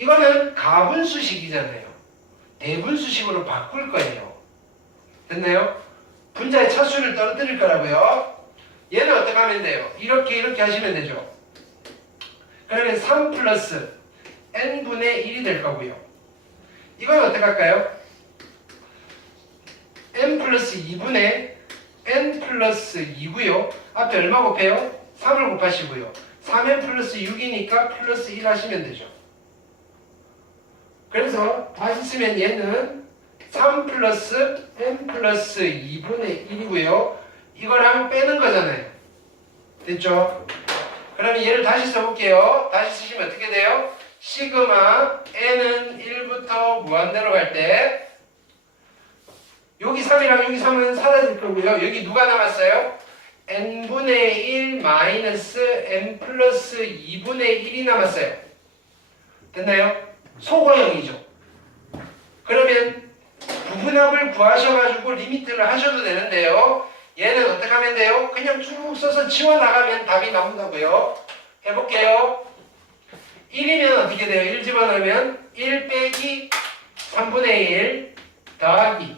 이거는 가분수식이잖아요. 대분수식으로 바꿀 거예요. 됐나요? 분자의 차수를 떨어뜨릴 거라고요. 얘는 어떻게 하면 돼요? 이렇게 하시면 되죠. 그러면 3 플러스 n분의 1이 될 거고요. 이건 어떻게 할까요? n 플러스 2분의 n 플러스 2고요. 앞에 얼마 곱해요? 3을 곱하시고요. 3n 플러스 6이니까 플러스 1 하시면 되죠. 그래서 다시 쓰면 얘는 3 플러스 n 플러스 2분의 1이고요. 이거랑 빼는 거잖아요. 됐죠? 그러면 얘를 다시 써볼게요. 다시 쓰시면 어떻게 돼요? 시그마 n은 1부터 무한대로 갈 때 여기 3이랑 여기 3은 사라질 거고요. 여기 누가 남았어요? n분의 1 마이너스 n 플러스 2분의 1이 남았어요. 됐나요? 소거형이죠. 그러면 부분합을 구하셔가지고 리미트를 하셔도 되는데요. 얘는 어떻게 하면 돼요? 그냥 쭉 써서 지워나가면 답이 나온다고요. 해볼게요. 1이면 어떻게 돼요? 1 집어넣으면 1 빼기 3분의 1 더하기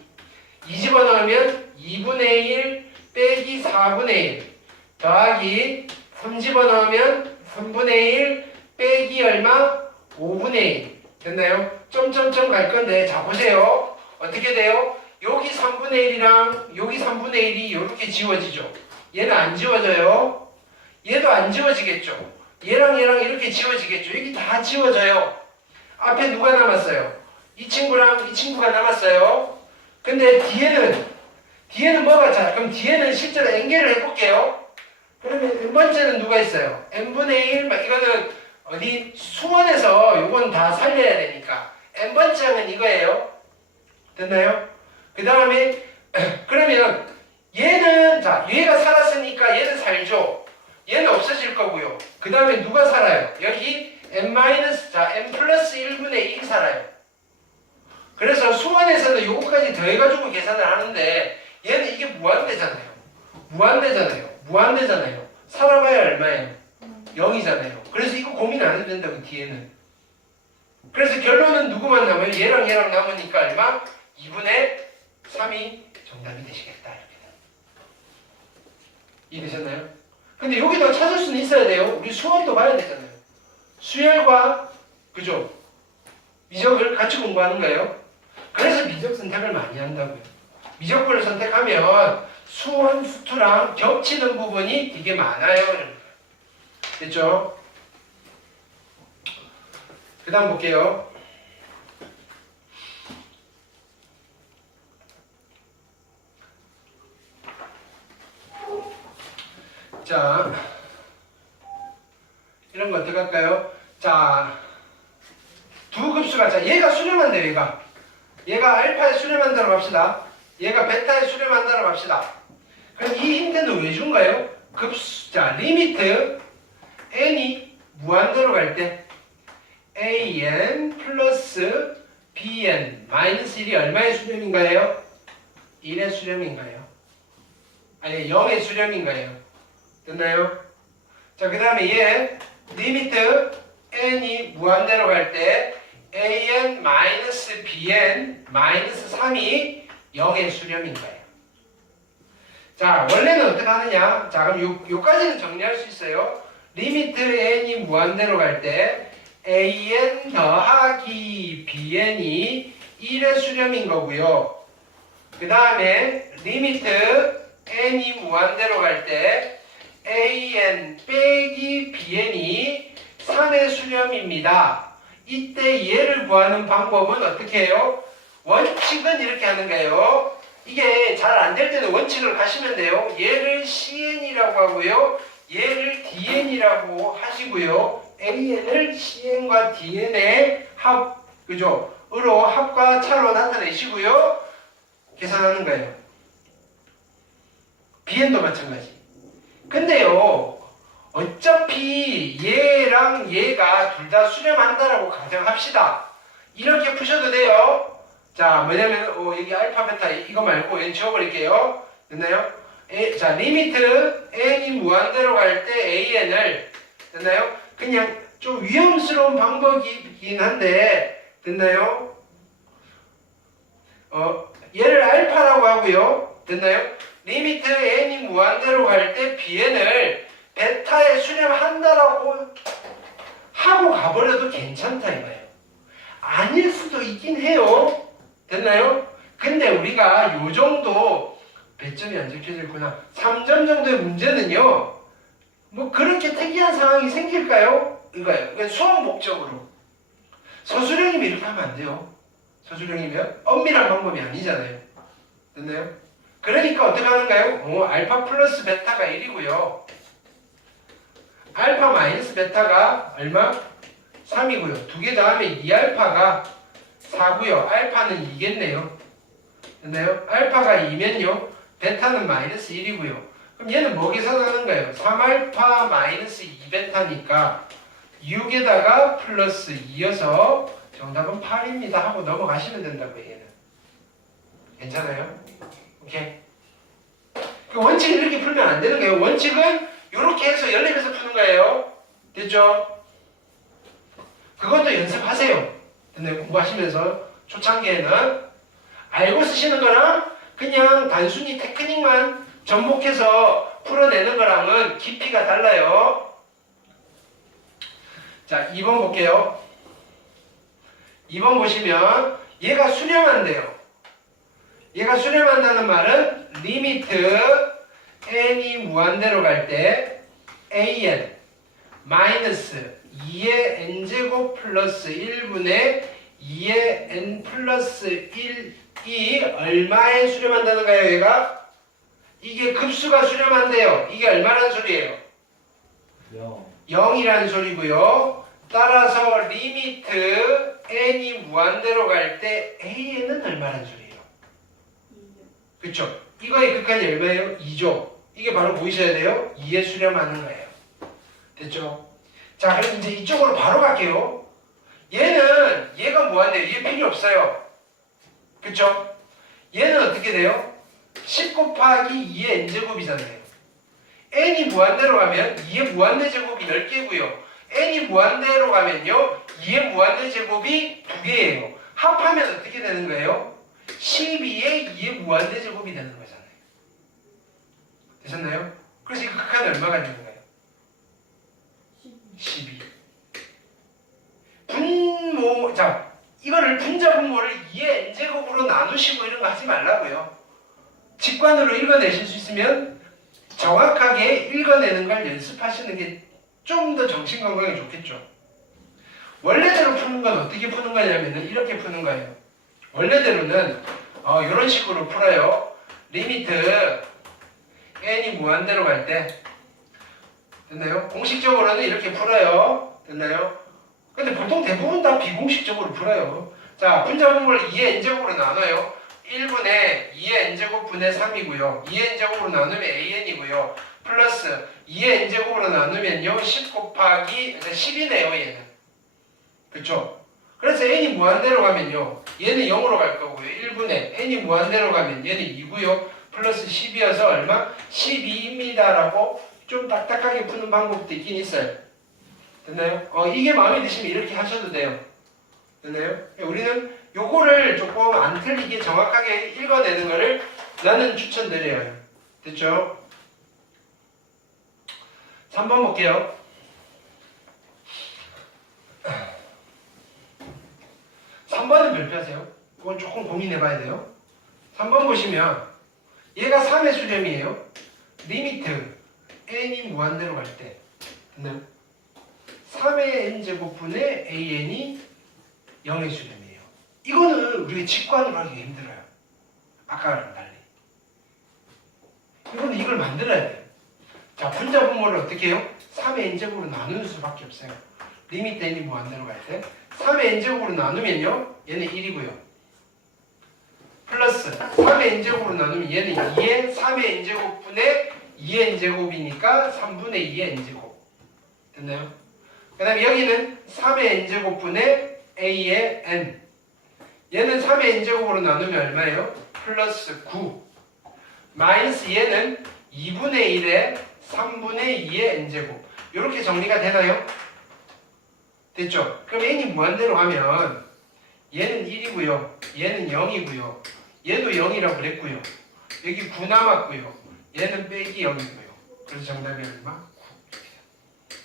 2 집어넣으면 2분의 1 빼기 4분의 1 더하기 3 집어넣으면 3분의 1 빼기 얼마? 5분의 1 됐나요? 점점점 갈 건데 자 보세요. 어떻게 돼요? 여기 3분의 1이랑 여기 3분의 1이 이렇게 지워지죠. 얘는 안 지워져요. 얘도 안 지워지겠죠. 얘랑 이렇게 지워지겠죠. 여기 다 지워져요. 앞에 누가 남았어요? 이 친구랑 이 친구가 남았어요. 근데 뒤에는 뭐가 자 그럼 뒤에는 실제로 연결을 해볼게요. 그러면 n번째는 누가 있어요? n분의 1 이거는 어디 수원에서 요건 다 살려야 되니까 n번째 하면 이거예요. 됐나요? 그 다음에 그러면 얘는 자 얘가 살았으니까 얘는 살죠. 얘는 없어질 거고요. 그 다음에 누가 살아요? 여기 n 플러스 1분의 1이 살아요. 그래서 수원에서는 요거까지 더해가지고 계산을 하는데 얘는 이게 무한대잖아요. 무한대잖아요. 살아봐야 얼마예요? 0이잖아요. 그래서 이거 고민 안 해도 된다고 뒤에는. 그래서 결론은 누구만 남아요? 얘랑 남으니까 얼마? 2분의 3이 정답이 되시겠다. 이렇게. 이해되셨나요? 근데 여기도 찾을 수는 있어야 돼요. 우리 수원도 봐야 되잖아요. 수열과 그죠? 미적을 같이 공부하는 거예요. 그래서 미적 선택을 많이 한다고요. 미적분을 선택하면 수원, 수투랑 겹치는 부분이 되게 많아요. 됐죠? 그 다음 볼게요. 자, 이런 거 어떻게 할까요? 자, 두 급수가, 자, 얘가 수렴한대요, 얘가 알파에 수렴한다고 합시다. 얘가 베타에 수렴한다고 합시다. 그럼 이 힌트는 왜 준 거예요? 급수, 자, 리미트 n이 무한대로 갈 때 an 플러스 bn 마이너스 1이 얼마의 수렴인가요? 1의 수렴인가요? 아니 0의 수렴인가요? 됐나요? 자, 그 다음에 얘 리미트 n이 무한대로 갈 때 an 마이너스 bn 마이너스 3이 0의 수렴인가요? 자, 원래는 어떻게 하느냐? 자, 그럼 요까지는 정리할 수 있어요. 리미트 n이 무한대로 갈 때 an 더하기 bn이 1의 수렴인 거고요. 그 다음에 리미트 n이 무한대로 갈 때 an 빼기 bn이 3의 수렴입니다. 이때 얘를 구하는 방법은 어떻게 해요? 원칙은 이렇게 하는 거예요. 이게 잘 안 될 때는 원칙을 가시면 돼요. 얘를 cn이라고 하고요. 얘를 dn이라고 하시고요. an을 cn과 dn의 합, 그죠? 으로 합과 차로 나타내시고요. 계산하는 거예요. bn도 마찬가지. 근데요, 어차피 얘랑 얘가 둘 다 수렴한다라고 가정합시다. 이렇게 푸셔도 돼요. 자, 뭐냐면 여기 알파 베타 이거 말고 얘는 지워버릴게요. 됐나요? 자, 리미트 n이 무한대로 갈 때 an을 됐나요? 그냥 좀 위험스러운 방법이긴 한데 됐나요? 얘를 알파라고 하고요. 됐나요? 리미트 n이 무한대로 갈 때 bn을 베타에 수렴한다라고 하고 가버려도 괜찮다 이거예요. 아닐 수도 있긴 해요. 됐나요? 근데 우리가 요 정도 배점이 안 적혀져 있구나. 3점 정도의 문제는요. 뭐 그렇게 특이한 상황이 생길까요? 이거예요. 그냥 수학 목적으로. 서술형이면 이렇게 하면 안 돼요. 서술형이면 엄밀한 방법이 아니잖아요. 됐나요? 그러니까 어떻게 하는가요? 알파 플러스 베타가 1이고요. 알파 마이너스 베타가 얼마? 3이고요. 두 개 다음에 2알파가 4고요. 알파는 2겠네요. 됐나요? 알파가 2면요. 베타는 마이너스 1이고요. 그럼 얘는 뭐 계산하는가요? 3알파 마이너스 2베타니까 6에다가 플러스 2여서 정답은 8입니다 하고 넘어가시면 된다고요. 얘는. 괜찮아요? 오케이. 그 원칙을 이렇게 풀면 안 되는 거예요. 원칙은 이렇게 해서 연립해서 푸는 거예요. 됐죠? 그것도 연습하세요. 근데 공부하시면서 초창기에는 알고 쓰시는 거랑 그냥 단순히 테크닉만 접목해서 풀어내는 거랑은 깊이가 달라요. 자, 2번 볼게요. 2번 보시면 얘가 수렴한대요. 얘가 수렴한다는 말은 리미트 n이 무한대로 갈 때 an 마이너스 2의 n제곱 플러스 1분의 2의 n 플러스 1이 얼마에 수렴한다는가요? 얘가? 이게 급수가 수렴한대요. 이게 얼마라는 소리예요? 0이라는 소리고요. 따라서 리미트 n이 무한대로 갈 때 an은 얼마라는 소리예요? 그쵸? 이거의 극한이 얼마예요? 2죠. 이게 바로 보이셔야 돼요. 2에 수렴하는 거예요. 됐죠? 자, 그럼 이제 이쪽으로 바로 갈게요. 얘가 무한대요. 얘 필요 없어요. 그쵸? 얘는 어떻게 돼요? 10 곱하기 2의 n제곱이잖아요. n이 무한대로 가면 2의 무한대 제곱이 10개고요. n이 무한대로 가면요. 2의 무한대 제곱이 2개예요. 합하면 어떻게 되는 거예요? 12의 2의 무한대 제곱이 되는 거잖아요. 되셨나요? 그래서 이 극한이 얼마가 되는 거예요? 12. 자, 이거를 분자분모를 2의 n제곱으로 나누시고 이런 거 하지 말라고요. 직관으로 읽어내실 수 있으면 정확하게 읽어내는 걸 연습하시는 게 좀 더 정신건강에 좋겠죠. 원래대로 푸는 건 어떻게 푸는 거냐면은 이렇게 푸는 거예요. 원래대로는 이런 식으로 풀어요. 리미트 n이 무한대로 갈 때 됐나요? 공식적으로는 이렇게 풀어요. 됐나요? 근데 보통 대부분 다 비공식적으로 풀어요. 자, 분자분모를 2의 n제곱으로 나눠요. 1분의 2의 n제곱 분의 3이고요. 2의 n제곱으로 나누면 an이고요. 플러스 2의 n제곱으로 나누면요. 10 곱하기 10이네요. 얘는. 그쵸? 그래서 n이 무한대로 가면요. 얘는 0으로 갈 거고요. 1분의 n이 무한대로 가면 얘는 2고요. 플러스 10이어서 얼마? 12입니다. 라고 좀 딱딱하게 푸는 방법도 있긴 있어요. 됐나요? 이게 마음에 드시면 이렇게 하셔도 돼요. 됐나요? 우리는 요거를 조금 안 틀리게 정확하게 읽어내는 거를 나는 추천드려요. 됐죠? 3번 볼게요. 3번은 별표하세요. 그건 조금 고민해봐야 돼요. 3번 보시면 얘가 3의 수렴이에요. 리미트 n이 무한대로 갈 때 됐나요? 3의 n제곱분의 an이 0의 수렴이에요. 이거는 우리가 직관으로 하기가 힘들어요. 아까랑 달리. 이거는 이걸 만들어야 돼요. 자, 분자분모를 어떻게 해요? 3의 n제곱으로 나누는 수밖에 없어요. 리미트 n이 무한대로 갈 때 3의 n제곱으로 나누면요. 얘는 1이고요. 플러스 3의 n제곱으로 나누면 얘는 2의 3의 n제곱분의 2의 n제곱이니까 3분의 2의 n제곱. 됐나요? 그 다음에 여기는 3의 n제곱분의 a의 n. 얘는 3의 n제곱으로 나누면 얼마예요? 플러스 9. 마이너스 얘는 2분의 1에 3분의 2의 n제곱. 이렇게 정리가 되나요? 됐죠? 그럼 n이 무한대로 하면 얘는 1이고요. 얘는 0이고요. 얘도 0이라고 그랬고요. 여기 9 남았고요. 얘는 빼기 0이고요. 그래서 정답이 얼마? 9.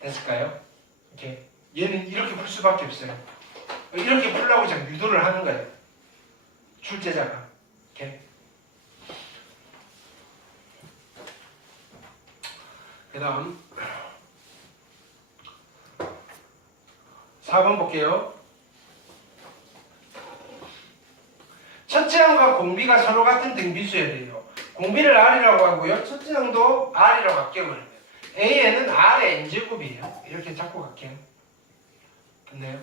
됐을까요? 이렇게. 얘는 이렇게 풀 수밖에 없어요. 이렇게 풀라고 제가 유도를 하는 거예요. 출제자가. 이렇게. 그 다음 4번 볼게요. 첫째 항과 공비가 서로 같은 등비수여야 돼요. 공비를 R이라고 하고요. 첫째 항도 R이라고 할게요. 그러면 A에는 R의 n제곱이에요. 이렇게 잡고 갈게요. 됐나요?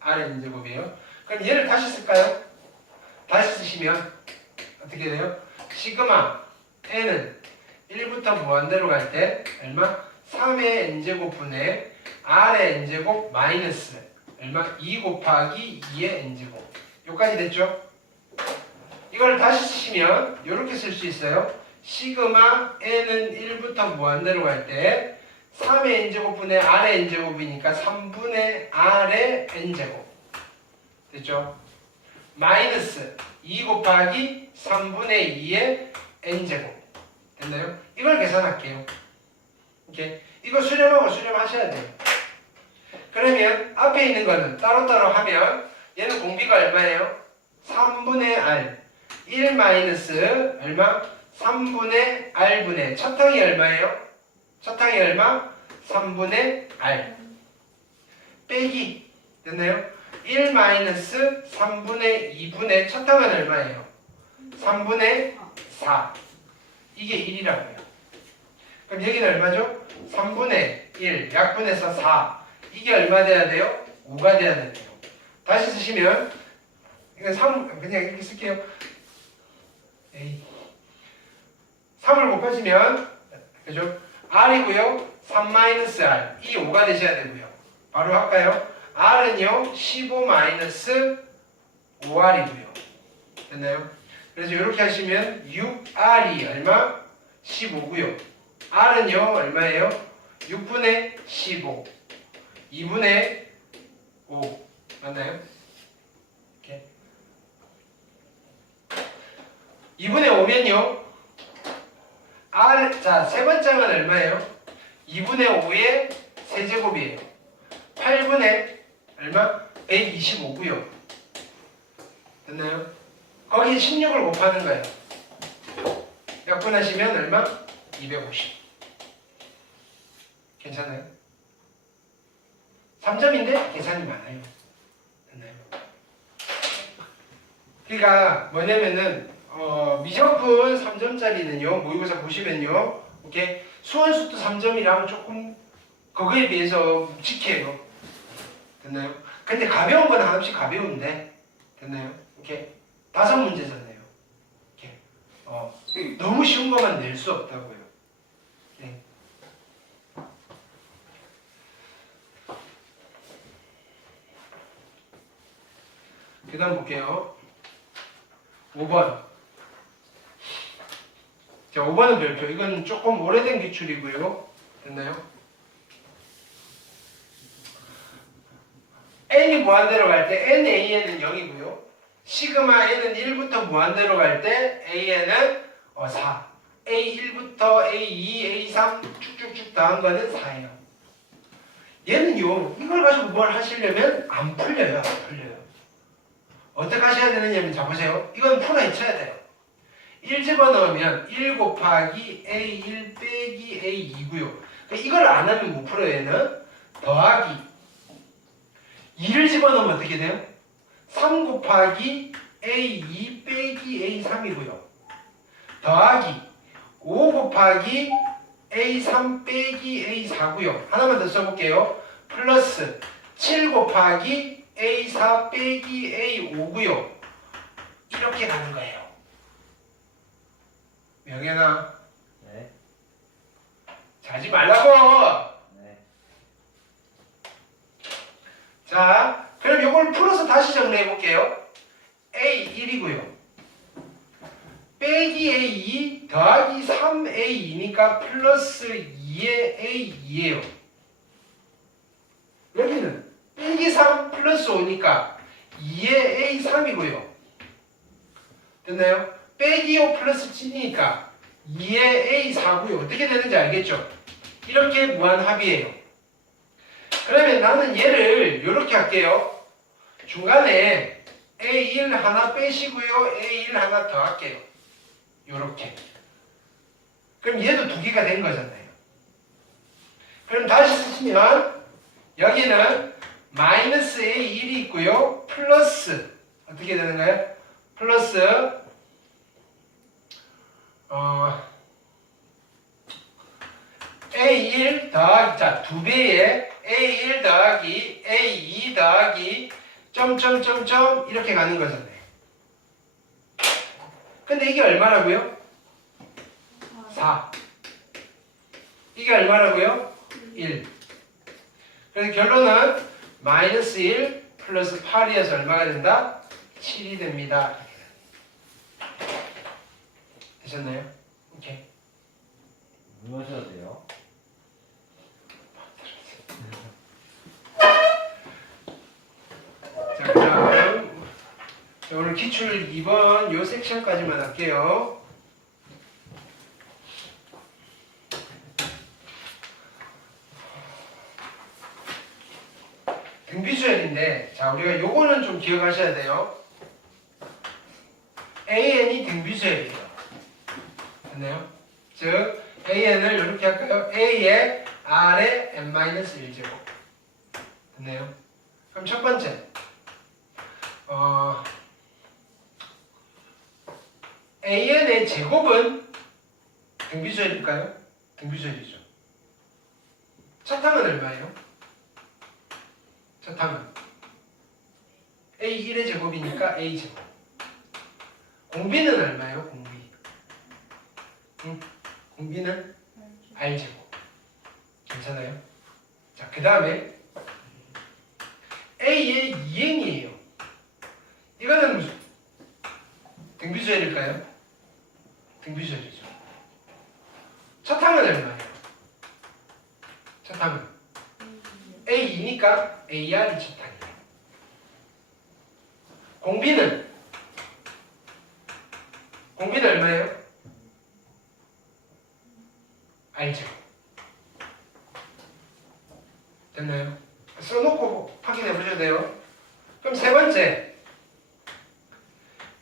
R의 n제곱이에요. 그럼 얘를 다시 쓸까요? 다시 쓰시면 어떻게 돼요? 시그마 n은 1부터 무한대로 갈 때 얼마? 3의 n제곱 분의 R의 n제곱 마이너스 얼마? 2 곱하기 2의 n제곱. 여기까지 됐죠? 이걸 다시 쓰시면 이렇게 쓸 수 있어요. 시그마 n은 1부터 무한대로 갈 때 3의 n제곱 분의 R의 n제곱이니까 3분의 R의 n제곱. 됐죠? 마이너스 2 곱하기 3분의 2의 n제곱. 됐나요? 이걸 계산할게요. 이렇게. 이거 수렴하고 수렴하셔야 돼요. 그러면 앞에 있는 거는 따로따로 하면 얘는 공비가 얼마예요? 3분의 R 1 마이너스 얼마? 3분의 R분의 첫 항이 얼마예요? 첫 항이 얼마? 3분의 R 빼기 됐나요? 1 마이너스 3분의 2분의 첫 항은 얼마예요? 3분의 4 이게 1이라고요. 그럼 여기는 얼마죠? 3분의 1 약분해서 4 이게 얼마 돼야 돼요? 5가 돼야 되네요. 다시 쓰시면 이거 3 그냥 이렇게 쓸게요. 3을 곱하시면 그죠? R이고요. 3-R 이 5가 되셔야 되고요. 바로 할까요? R은요 15 마이너스 5R이고요. 됐나요? 그래서 이렇게 하시면 6R이 얼마? 15고요. R은요 얼마예요? 6분의 15 2분의 5 맞나요? 이렇게 2분의 5면요 R 자 세 번째 항은 얼마예요? 2분의 5의 세제곱이에요. 8분의 얼마? 125고요. 됐나요? 거기 16을 곱하는 거예요. 약분하시면 얼마? 250. 괜찮아요? 3점인데 계산이 많아요. 됐나요? 그러니까 뭐냐면은 미적분 3점짜리는요 모의고사 보시면요 이렇게 수원수도 3점이라면 조금 거기에 비해서 묵직해요. 됐나요? 근데 가벼운 건 한없이 가벼운데 됐나요? 이렇게 5문제 졌네요. 이렇게 너무 쉬운 것만 낼 수 없다고요. 네. 그 다음 볼게요. 5번. 자, 5번은 별표. 이건 조금 오래된 기출이고요. 됐나요? n이 무한대로 갈 때 NAN은 0이고요. 시그마 n은 1부터 무한대로 갈 때 AN은 4. A1부터 A2, A3 쭉쭉쭉 더한 거는 4예요. 얘는요. 이걸 가지고 뭘 하시려면 안 풀려요. 안 풀려요. 어떻게 하셔야 되느냐면 자 보세요. 이건 풀어헤쳐야 돼요. 1 집어넣으면 1 곱하기 A1 빼기 A2고요. 이걸 안 하면 못 풀어요. 얘는 더하기 2를 집어넣으면 어떻게 돼요? 3 곱하기 A2 빼기 A3이고요. 더하기 5 곱하기 A3 빼기 A4고요. 하나만 더 써볼게요. 플러스 7 곱하기 A4 빼기 A5고요. 이렇게 가는 거예요. 명현아. 네. 자지 말라고. 네. 자, 그럼 이걸 풀어서 다시 정리해 볼게요. A1이고요. 빼기 A2 더하기 3A2니까 플러스 2의 A2예요. 플러스 5니까 2에 A 3이고요. 됐나요? 빼기 5 플러스 7이니까 2에 A 4고요. 어떻게 되는지 알겠죠? 이렇게 무한합이에요. 그러면 나는 얘를 이렇게 할게요. 중간에 A1 하나 빼시고요. A1 하나 더 할게요. 요렇게. 그럼 얘도 두 개가 된 거잖아요. 그럼 다시 쓰시면 여기는 마이너스 A1이 있고요. 플러스 어떻게 되는가요? 플러스 A1 더하기 자 2배의 A1 더하기 A2 더하기 점점점점 이렇게 가는 거잖아요. 근데 이게 얼마라고요? 4. 이게 얼마라고요? 1. 그래서 결론은 마이너스 1 플러스 8이어서 얼마가 된다? 7이 됩니다. 되셨나요? 오케이. 누우셔도 돼요. 자, 그다음 오늘 기출 2번 요 섹션까지만 할게요. 등비수열인데, 자, 우리가 요거는 좀 기억하셔야 돼요. AN이 등비수열이에요. 됐나요? 즉, AN을 이렇게 할까요? A에 R에 n-1제곱. 됐나요? 그럼 첫 번째. AN의 제곱은 등비수열일까요? 등비수열이죠. 차탕은 얼마예요? 차탕은 A1의 제곱이니까 A제곱. 공비는 얼마예요? 공비. 공비는 R제곱. 괜찮아요? 자, 그 다음에 A의 2n이에요. 이거는 무슨 등비수열일까요? 등비수열이죠. 차탕은 얼마예요? 차탕은 A2니까 AR이 차탕이에요. 공비는 얼마예요? R제곱. 됐나요? 써놓고 확인해 보셔도 돼요. 그럼 세 번째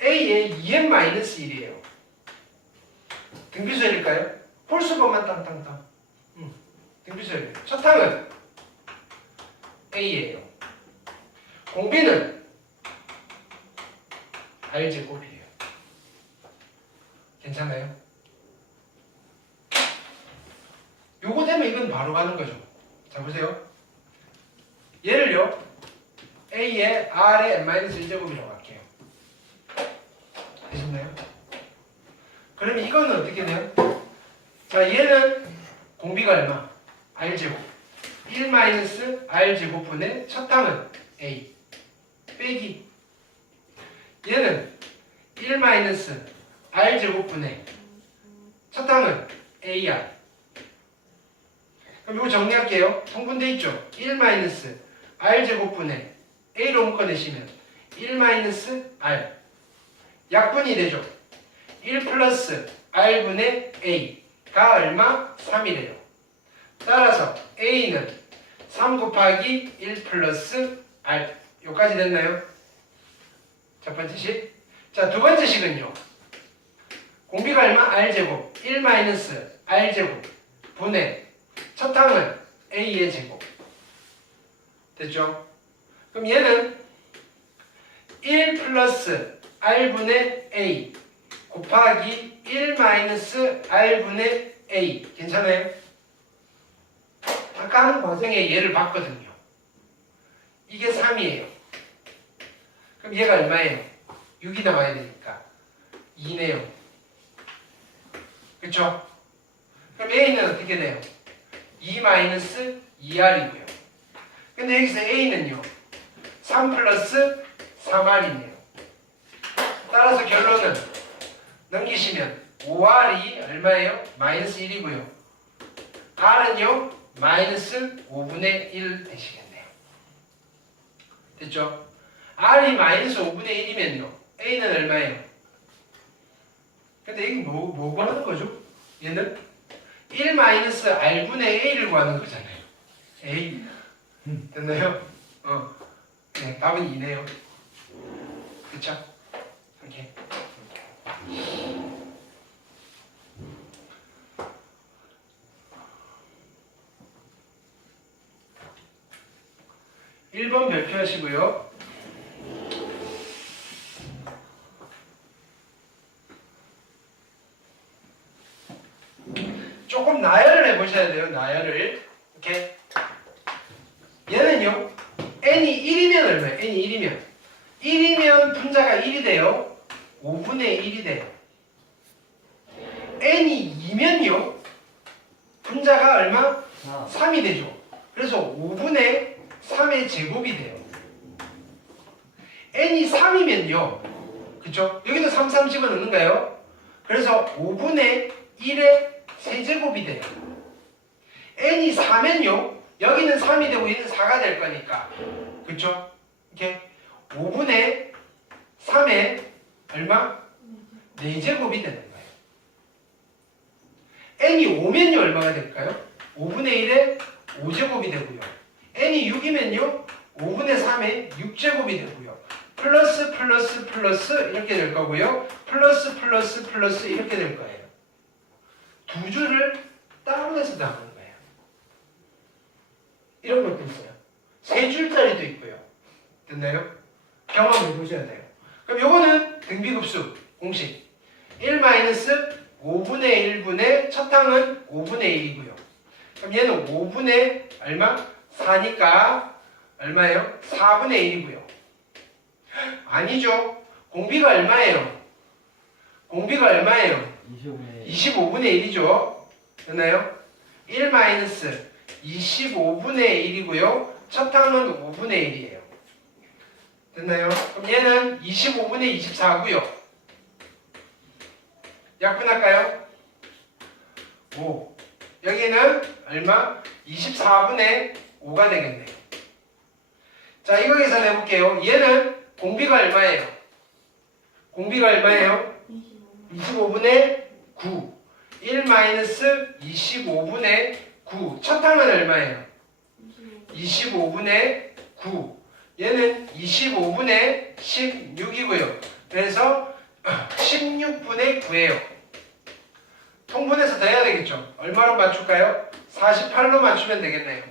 A의 2n-1이에요. 등비수열일까요? 홀수법만 땅땅땅. 등비수열이에요. 차탕은 A예요. 공비는 R제곱이에요. 괜찮아요? 요거 되면 이건 바로 가는 거죠. 자, 보세요. 얘를요, A의 R의 n-1제곱이라고 할게요. 되셨나요? 그러면 이거는 어떻게 돼요? 자, 얘는 공비가 얼마? R제곱. 1-R제곱분의 첫 항은 A 빼기 얘는 1-R제곱분의 첫 항은 AR. 그럼 이거 정리할게요. 통분돼 있죠? 1-R제곱분의 A로 묶어내시면 1-R 약분이 되죠? 1 플러스 R분의 A가 얼마? 3이래요. 따라서 A는 3 곱하기 1 플러스 R. 요까지 됐나요? 첫 번째 식. 자, 두 번째 식은요. 공비가 얼마? R제곱. 1-R제곱. 분의 첫 항은 A의 제곱. 됐죠? 그럼 얘는 1 플러스 R분의 A 곱하기 1-R분의 A. 괜찮아요? 아까 하는 과정에 얘를 봤거든요. 이게 3이에요. 그럼 얘가 얼마예요? 6이 나와야 되니까 2네요. 그쵸? 그럼 A는 어떻게 돼요? 2-2R이고요. 근데 여기서 A는요 3 플러스 3R이네요. 따라서 결론은 넘기시면 5R이 얼마예요? 마이너스 1이고요. R은요 마이너스 5분의 1 되시겠네요. 됐죠? R이 마이너스 5분의 1이면요. A는 얼마예요? 근데 이게 뭐 구하는 거죠? 얘는 1 마이너스 R분의 A를 구하는 거잖아요. A. 됐나요? 네, 답은 2네요. 그쵸? 이렇게. 1번 발표하시고요. 조금 나열을 해보셔야 돼요. 나열을. 이렇게. 얘는요. n이 1이면 얼마예요? n이 1이면. 1이면 분자가 1이 돼요. 5분의 1이 돼요. n이 2면요. 분자가 얼마? 3이 되죠. 그래서 5분의 3의 제곱이 돼요. n이 3이면요. 그쵸? 여기도 3 집어넣는가요? 그래서 5분의 1의 세제곱이 돼요. n이 4면요. 여기는 3이 되고 얘는 4가 될 거니까. 그쵸? 이렇게 5분의 3의 얼마? 4제곱이 되는 거예요. n이 5면요 얼마가 될까요? 5분의 1의 5제곱이 되고요. n이 6이면요 5분의 3의 6제곱이 되고요. 플러스 플러스 플러스 이렇게 될 거고요. 플러스 플러스 플러스 이렇게 될 거예요. 두 줄을 따로 해서 나오는 거예요. 이런 것도 있어요. 세 줄짜리도 있고요. 됐나요? 경험해 보셔야 돼요. 그럼 요거는 등비급수 공식 1-5분의 1분의 첫 항은 5분의 1이고요. 그럼 얘는 5분의 얼마? 4니까 얼마예요? 4분의 1이고요. 아니죠. 공비가 얼마예요? 공비가 얼마예요? 25분의 1이죠. 됐나요? 1-25분의 1이고요. 첫 항은 5분의 1이에요. 됐나요? 그럼 얘는 25분의 24고요. 약분할까요? 5. 여기는 얼마? 24분의 5가 되겠네요. 자, 이거 계산해 볼게요. 얘는 공비가 얼마예요? 공비가 얼마예요? 25분의 9. 1-25분의 9. 첫 항은 얼마예요? 25분의 9. 얘는 25분의 16이고요. 그래서 16분의 9예요. 통분해서 더해야 되겠죠. 얼마로 맞출까요? 48로 맞추면 되겠네요.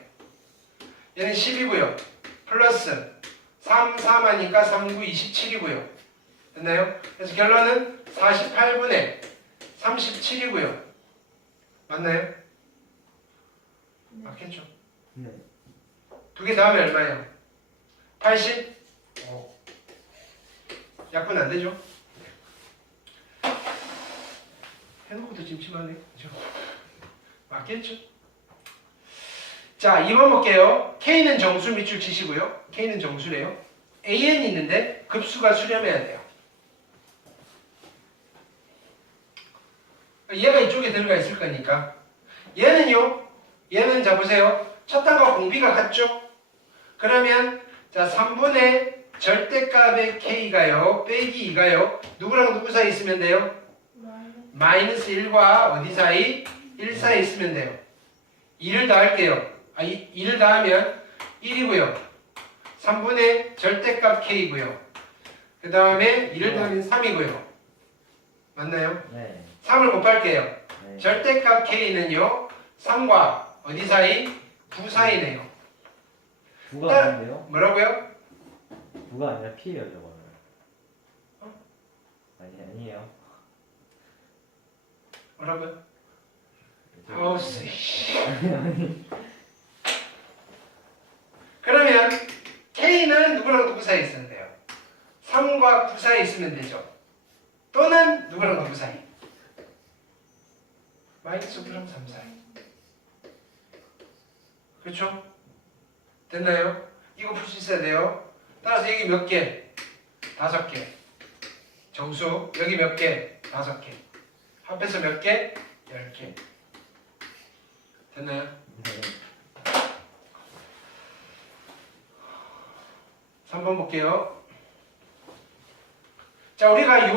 얘는 10이고요. 플러스 3, 3 하니까 3, 9, 27이고요. 됐나요? 그래서 결론은 48분의 37이고요. 맞나요? 맞겠죠? 네. 두 개 다음에 얼마예요? 80? 약분 안 되죠? 해놓고도 찜찜하네. 그죠? 맞겠죠? 자, 2번 볼게요. K는 정수 밑줄 치시고요. K는 정수래요. AN이 있는데 급수가 수렴해야 돼요. 얘가 이쪽에 들어가 있을 거니까. 얘는요. 얘는 자 보세요. 첫 단과 공비가 같죠? 그러면 자 3분의 절대값의 K가요. 빼기 2가요. 누구랑 누구 사이 있으면 돼요? 마이너스 1과 어디 사이? 1 사이 있으면 돼요. 2를 더할게요. 2를 더하면 1이고요. 3분의 절대값 K고요. 그 다음에 2를 더하면 3이고요. 맞나요? 네. 3을 곱할게요. 네. 절대값 K는요. 3과 어디 사이? 9 사이네요. 9가 아닌데요? 뭐라고요? 9가 아니라 P예요, 저거는. 아니에요. 뭐라고요? 아우 씨. 그러면 K는 누구랑 누구 사이 있으면 돼요? 3과 9 사이 있으면 되죠. 또는 누구랑 누구 사이? 마이너스 9랑 3 사이. 그렇죠? 됐나요? 이거 풀 수 있어야 돼요. 따라서 여기 몇 개? 5개. 정수 여기 몇 개? 5개. 합해서 몇 개? 10개. 됐나요? 네. 3번 볼게요. 자, 우리가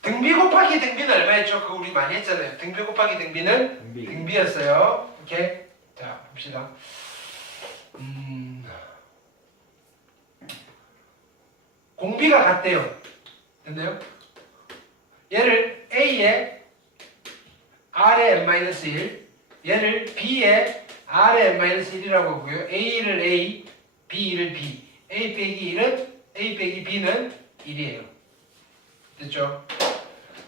등비 곱하기 등비는 얼마였죠? 그거 우리 많이 했잖아요. 등비 곱하기 등비는 등비였어요. 오케이. 자, 봅시다. 공비가 같대요. 됐나요? 얘를 A에 R에 n-1, 얘를 B에 R에 n-1이라고 하고요. A를 A, B를 B. A 빼기 1은 A 빼기 B는 1이에요. 됐죠?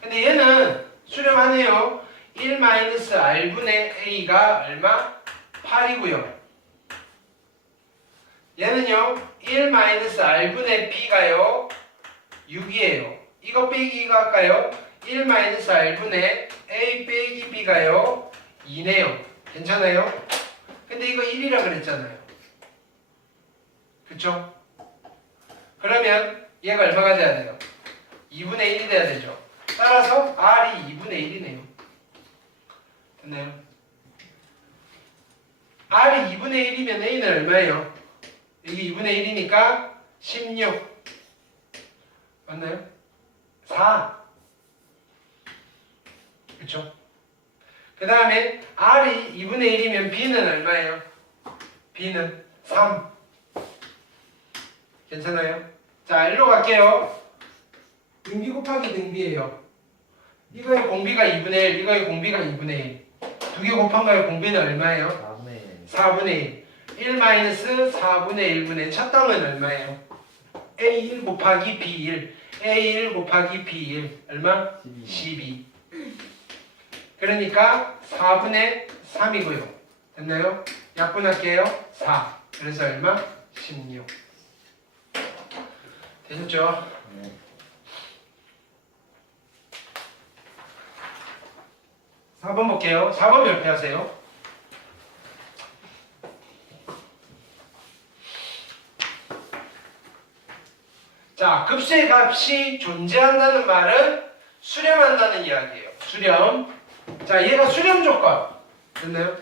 근데 얘는 수렴하네요. 1-R분의 A가 얼마? 8이고요. 얘는요 1-R분의 B가요 6이에요. 이거 빼기가 할까요? 1-R분의 A 빼기 B가요 2네요. 괜찮아요? 근데 이거 1이라 그랬잖아요. 그쵸? 그러면 얘가 얼마가 돼야 돼요? 2분의 1이 돼야 되죠. 따라서 R이 2분의 1이네요. 됐나요? R이 2분의 1이면 A는 얼마예요? 여기 2분의 1이니까 16 맞나요? 4 그쵸? 그 다음에 R이 2분의 1이면 B는 얼마예요? B는 3 괜찮아요? 자, 일로 갈게요. 등비 곱하기 등비예요. 이거의 공비가 2분의 1, 이거의 공비가 2분의 1. 두 개 곱한 거의 공비는 얼마예요? 4분의 1. 1-4분의 1분의 첫 땅은 얼마예요? A1 곱하기 B1. A1 곱하기 B1. 얼마? 12. 그러니까 4분의 3이고요. 됐나요? 약분할게요. 4. 그래서 얼마? 16. 되셨죠? 네. 사 4번 볼게요. 4번 옆에 하세요. 자, 급수의 값이 존재한다는 말은 수렴한다는 이야기예요. 수렴. 자, 얘가 수렴 조건. 됐나요?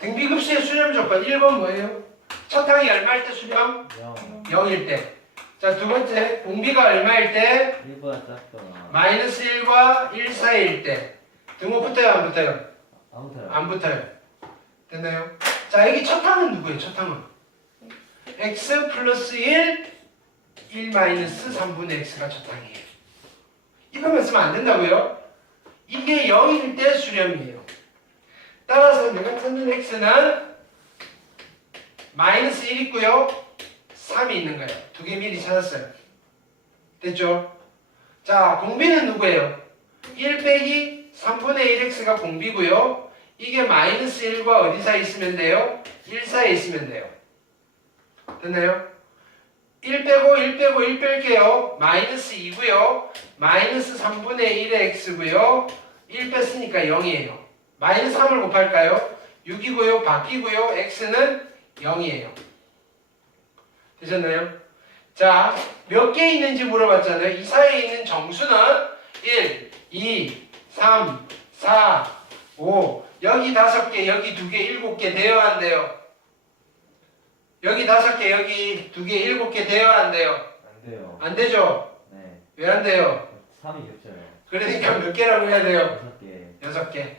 등비급수의 수렴 조건 1번 뭐예요? 첫 항이 얼마일 때 수렴? 0일 때. 자, 두 번째 공비가 얼마일 때? 1보다 작거나 -1과 1 사이일 때. 등호 붙어요 안 붙어요? 안 붙어요. 안 붙어요. 됐나요? 자, 여기 첫 항은 누구예요? 첫 항은 x 플러스 1 마이너스 3분의 x가 첫 항이에요. 이거만 쓰면 안 된다고요? 이게 0일 때 수렴이에요. 따라서 내가 찾는 x는 마이너스 1 있고요. 3이 있는 거예요. 두 개 미리 찾았어요. 됐죠? 자, 공비는 누구예요? 1 빼기 3분의 1x가 공비고요. 이게 마이너스 1과 어디 사이 있으면 돼요? 1 사이에 있으면 돼요. 됐나요? 1 빼고 1 빼고 1 뺄게요. 마이너스 2고요. 마이너스 3분의 1의 x고요. 1 뺐으니까 0이에요. 마이너스 3을 곱할까요? 6이고요. 바뀌고요. x는 0이에요. 되셨나요? 자, 몇 개 있는지 물어봤잖아요. 이 사이에 있는 정수는 1, 2, 3, 4, 5 여기 5개, 여기 2개, 7개 되어야 한대요. 여기 5개, 여기 2개, 7개 되어야 한대요. 안 돼요. 안 되죠? 네. 왜 안 돼요? 3이 겹쳐요. 그러니까 몇 개라고 해야 돼요? 6개. 6개.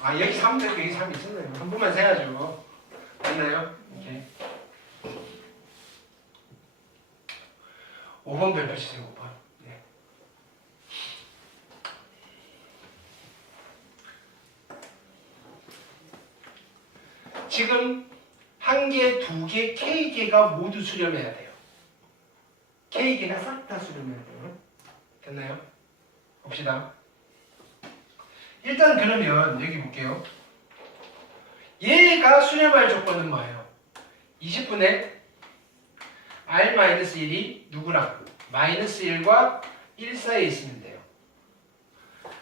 아, 여기 3도 있고 여기 3 있었네요. 한 번만 세가지고. 맞나요? 오케이. 5번 별표 치세요, 5번. 네. 지금 한 개, 두 개, K개가 모두 수렴해야 돼요. K개가 싹 다 수렴해야 돼요. 됐나요? 봅시다. 일단 그러면 여기 볼게요. 얘가 수렴할 조건은 뭐예요? 20분의 R-1이 누구랑? 마이너스 1과 1 사이에 있으면 돼요.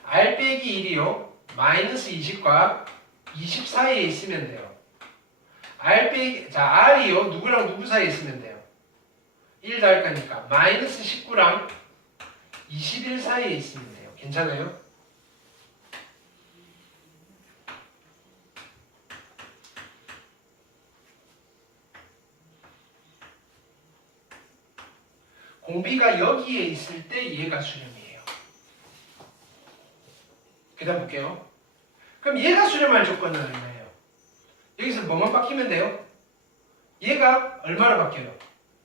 R 빼기 1이요. 마이너스 20과 20 사이에 있으면 돼요. R 빼기, 자, R이요. 누구랑 누구 사이에 있으면 돼요? 1 더할 거니까. 마이너스 19랑 21 사이에 있으면 돼요. 괜찮아요? 공비가 여기에 있을 때 얘가 수렴이에요. 그 다음 볼게요. 그럼 얘가 수렴할 조건은 얼마예요? 여기서 뭐만 바뀌면 돼요? 얘가 얼마로 바뀌어요?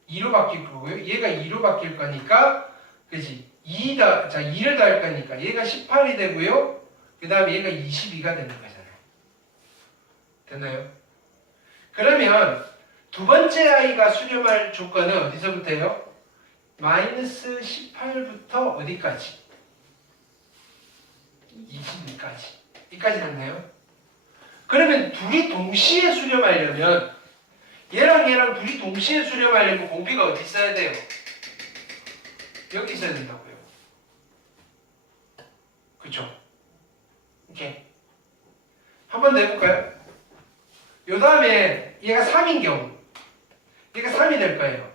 2로 바뀔 거고요. 얘가 2로 바뀔 거니까, 그지? 2를 더할 거니까 얘가 18이 되고요. 그 다음에 얘가 22가 되는 거잖아요. 됐나요? 그러면 두 번째 아이가 수렴할 조건은 어디서부터예요? 마이너스 18부터 어디까지? 22까지. 여기까지 됐나요? 그러면 둘이 동시에 수렴하려면 얘랑 얘랑 둘이 동시에 수렴하려면 공비가 어디 있어야 돼요? 여기 있어야 된다고요. 그쵸? 이렇게 한 번 더 해볼까요? 요 다음에 얘가 3인 경우 얘가 3이 될 거예요.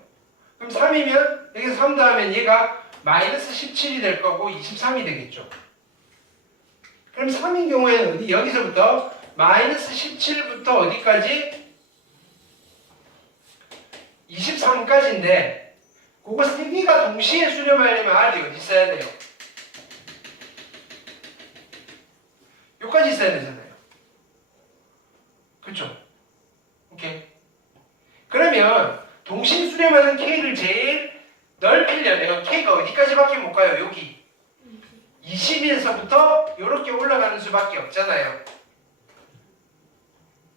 그럼 3이면 여기서 3 더하면 얘가 마이너스 17이 될 거고 23이 되겠죠. 그럼 3인 경우에는 어디? 여기서부터 마이너스 17부터 어디까지? 23까지인데 그거 세 개가 동시에 수렴하려면 R이 어디 있어야 돼요? 여기까지 있어야 되잖아요. 그쵸? 오케이. 그러면 동시 수렴하는 K를 제일 넓히려면 K가 어디까지밖에 못 가요? 여기 20에서부터 이렇게 올라가는 수밖에 없잖아요.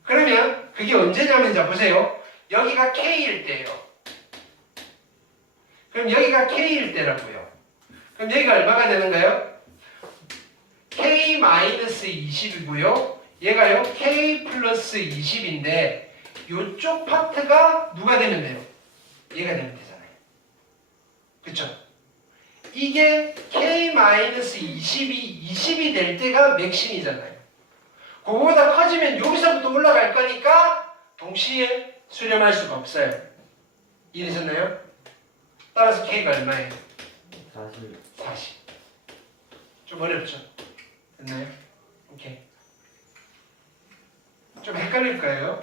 그러면 그게 언제냐면 자 보세요. 여기가 K일 때예요. 그럼 여기가 K일 때라고요. 그럼 여기가 얼마가 되는가요? K-20이고요. 얘가요 K 플러스 20인데 이쪽 파트가 누가 되면 돼요? 얘가 되면 되잖아요. 그쵸? 이게 K-20이 20이 될 때가 맥심이잖아요. 그거보다 커지면 여기서부터 올라갈 거니까 동시에 수렴할 수가 없어요. 이해되셨나요? 따라서 K가 얼마예요? 40. 좀 어렵죠? 됐나요? 오케이. 좀 헷갈릴 거예요.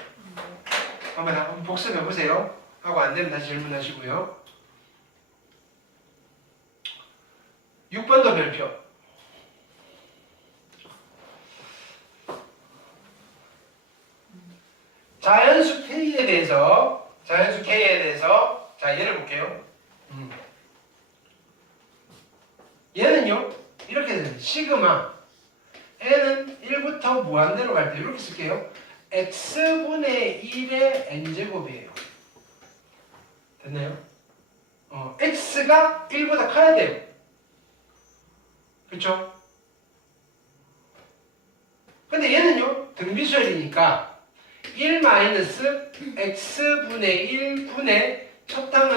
한번 복습해 보세요. 하고 안 되면 다시 질문하시고요. 6번도 별표. 자연수 K에 대해서 자 얘를 볼게요. 얘는요 이렇게 되는 시그마 n은 1부터 무한대로 갈 때 이렇게 쓸게요. x분의 1의 n제곱이에요. 됐나요? x가 1보다 커야 돼요. 그쵸? 근데 얘는요 등비수열이니까 1 마이너스 x분의 1분의 첫 항은